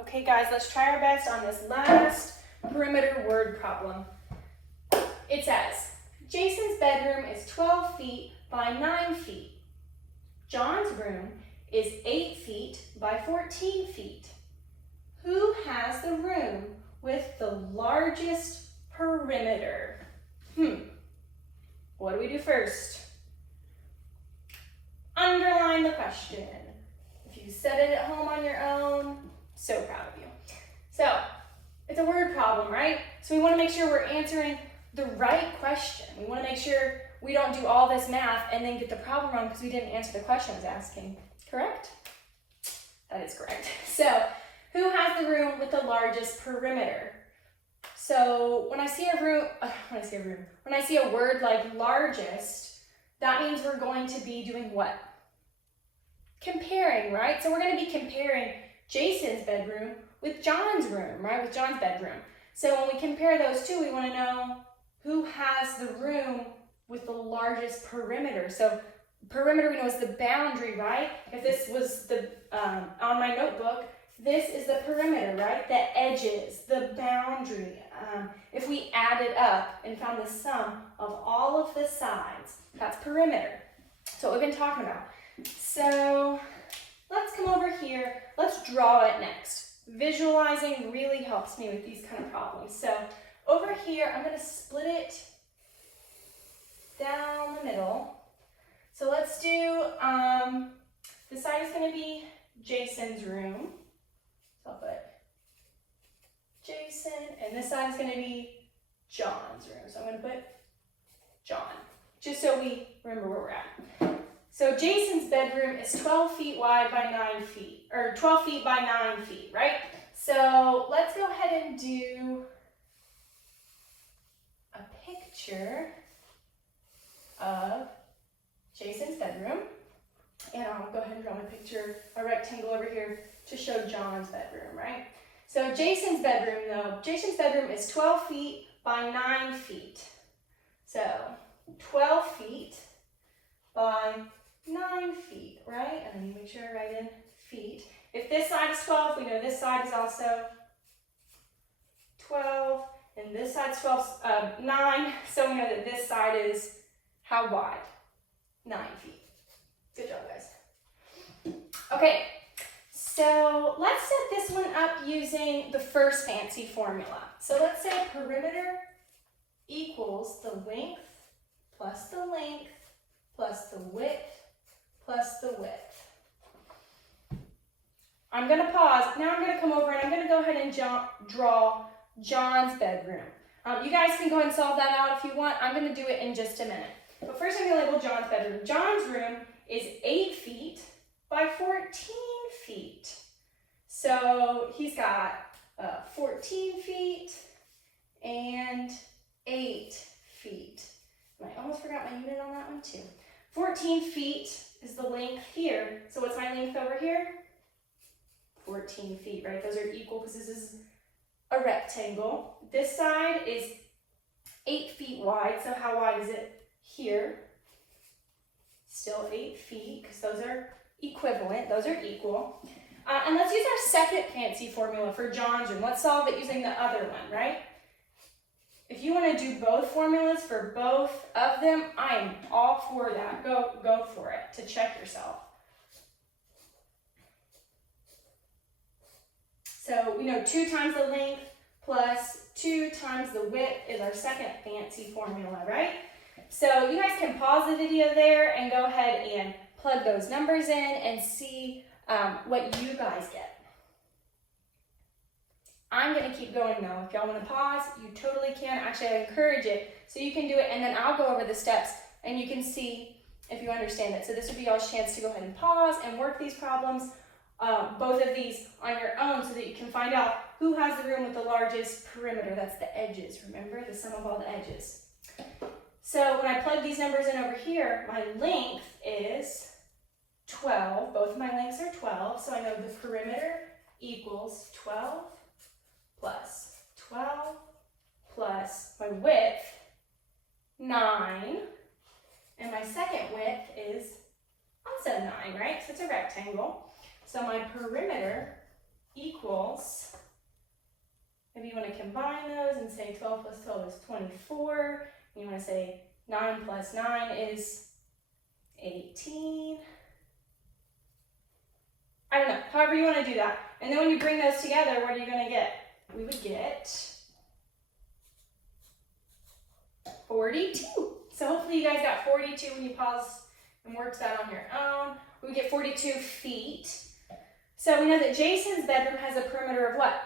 Okay guys, let's try our best on this last perimeter word problem. It says, Jason's bedroom is 12 feet by 9 feet. John's room is 8 feet by 14 feet. Who has the room with the largest perimeter? What do we do first? Underline the question. If you said it at home on your own, so proud of you. So, it's a word problem, right? So we want to make sure we're answering the right question. We want to make sure we don't do all this math and then get the problem wrong because we didn't answer the question I was asking. Correct? That is correct. So, who has the room with the largest perimeter? So, when I see a word like largest, that means we're going to be doing what? Comparing, right? So we're going to be comparing Jason's bedroom with John's room, right? With John's bedroom. So when we compare those two, we want to know who has the room with the largest perimeter. So perimeter we know is the boundary, right? If this was the on my notebook, this is the perimeter, right? The edges, the boundary. If we added up and found the sum of all of the sides, that's perimeter. So what we've been talking about. So let's come over here. Let's draw it next. Visualizing really helps me with these kind of problems. So over here, I'm going to split it down the middle. So let's do, this side is going to be Jason's room. So I'll put Jason, and this side is going to be John's room. So I'm going to put John, just so we remember where we're at. So Jason's bedroom is 12 feet wide by 9 feet, or 12 feet by 9 feet, right? So let's go ahead and do a picture of Jason's bedroom. And I'll go ahead and draw my picture, a rectangle over here to show John's bedroom, right? So Jason's bedroom though, Jason's bedroom is 12 feet by 9 feet. So 12 feet by 9 feet, right? And then make sure I write in feet. If this side is 12, we know this side is also 12, and this side's 9, so we know that this side is how wide? 9 feet. Good job, guys. Okay, so let's set this one up using the first fancy formula. So let's say perimeter equals the length plus the length plus the width plus the width. I'm going to pause. Now I'm going to come over and I'm going to go ahead and draw John's bedroom. You guys can go ahead and solve that out if you want. I'm going to do it in just a minute. But first I'm going to label John's bedroom. John's room is 8 feet by 14 feet. So he's got 14 feet and 8 feet. And I almost forgot my unit on that one too. 14 feet is the length here. So what's my length over here? 14 feet, right? Those are equal because this is a rectangle. This side is 8 feet wide. So how wide is it here? Still 8 feet because those are equivalent. Those are equal. And let's use our second fancy formula for John's room. Let's solve it using the other one, right? If you want to do both formulas for both of them, I am all for that. Go for it to check yourself. So we know 2 times the length plus 2 times the width is our second fancy formula, right? So you guys can pause the video there and go ahead and plug those numbers in and see what you guys get. I'm going to keep going though. If y'all want to pause, you totally can. Actually, I encourage it so you can do it, and then I'll go over the steps and you can see if you understand it. So this would be y'all's chance to go ahead and pause and work these problems, both of these on your own, so that you can find out who has the room with the largest perimeter. That's the edges, remember? The sum of all the edges. So when I plug these numbers in over here, my length is 12. Both of my lengths are 12, so I know the perimeter equals 12 plus 12 plus my width, 9, and my second width is also 9, right? So it's a rectangle. So my perimeter equals combine those and say 12 plus 12 is 24. You want to say 9 plus 9 is 18. I don't know, however you want to do that. And then when you bring those together, what are you going to get? We would get 42. So hopefully you guys got 42 when you pause and worked that on your own. We get 42 feet. So we know that Jason's bedroom has a perimeter of what?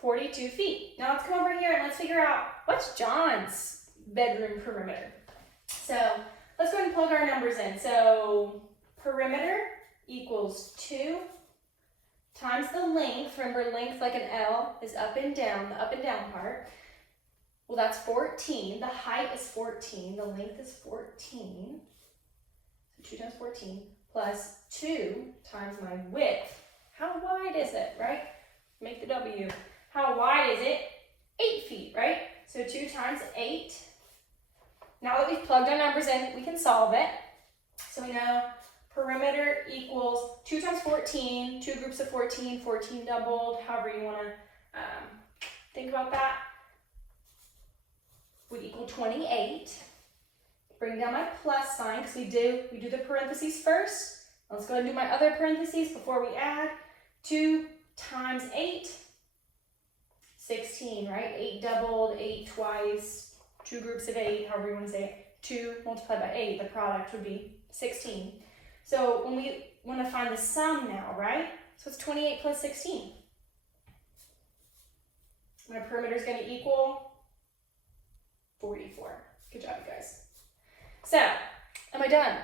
42 feet. Now let's come over here and let's figure out what's John's bedroom perimeter. So let's go ahead and plug our numbers in. So perimeter equals 2 times the length. Remember, length like an L is up and down, the up and down part. Well, that's 14. The height is 14. The length is 14. So 2 times 14 plus 2 times my width. How wide is it, right? Make the W. How wide is it? 8 feet, right? So 2 times 8. Now that we've plugged our numbers in, we can solve it. So we know perimeter equals 2 times 14, 2 groups of 14, 14 doubled, however you want to think about that, would equal 28. Bring down my plus sign because we do the parentheses first. Let's go ahead and do my other parentheses before we add. 2 times 8, 16, right? 8 doubled, 8 twice, 2 groups of 8, however you want to say it. 2 multiplied by 8, the product would be 16. So when we want to find the sum now, right? So it's 28 plus 16. My perimeter is going to equal 44. Good job, you guys. So, am I done?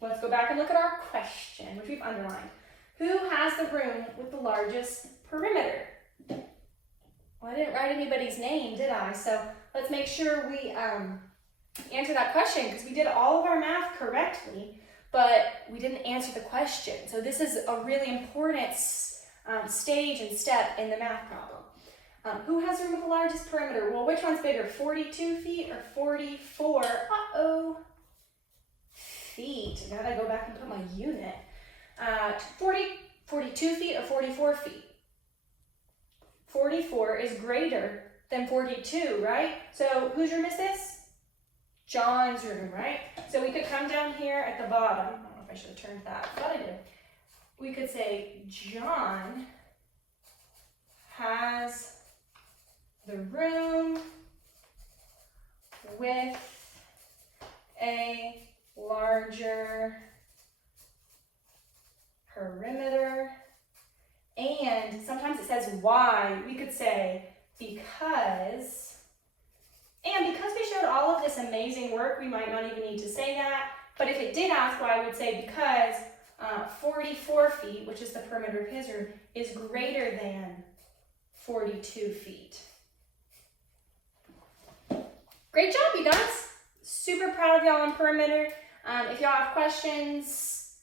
Let's go back and look at our question, which we've underlined. Who has the room with the largest perimeter? Well, I didn't write anybody's name, did I? So let's make sure we answer that question because we did all of our math correctly, but we didn't answer the question. So this is a really important stage and step in the math problem. Who has the room with the largest perimeter? Well, which one's bigger, 42 feet or 44? Feet. Now that I go back and put my unit. 42 feet or 44 feet? 44 is greater than 42, right? So whose room is this? John's room, right? So we could come down here at the bottom. I don't know if I should have turned that. I thought I did. We could say John has the room with a larger perimeter. And sometimes it says why. We could say because. And because we showed all of this amazing work, we might not even need to say that. But if it did ask why, I would say because 44 feet, which is the perimeter of his room, is greater than 42 feet. Great job, you guys. Super proud of y'all on perimeter. If y'all have questions,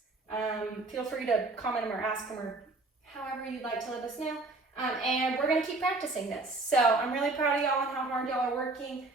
feel free to comment them or ask them or however you'd like to let us know. And we're going to keep practicing this. So I'm really proud of y'all and how hard y'all are working.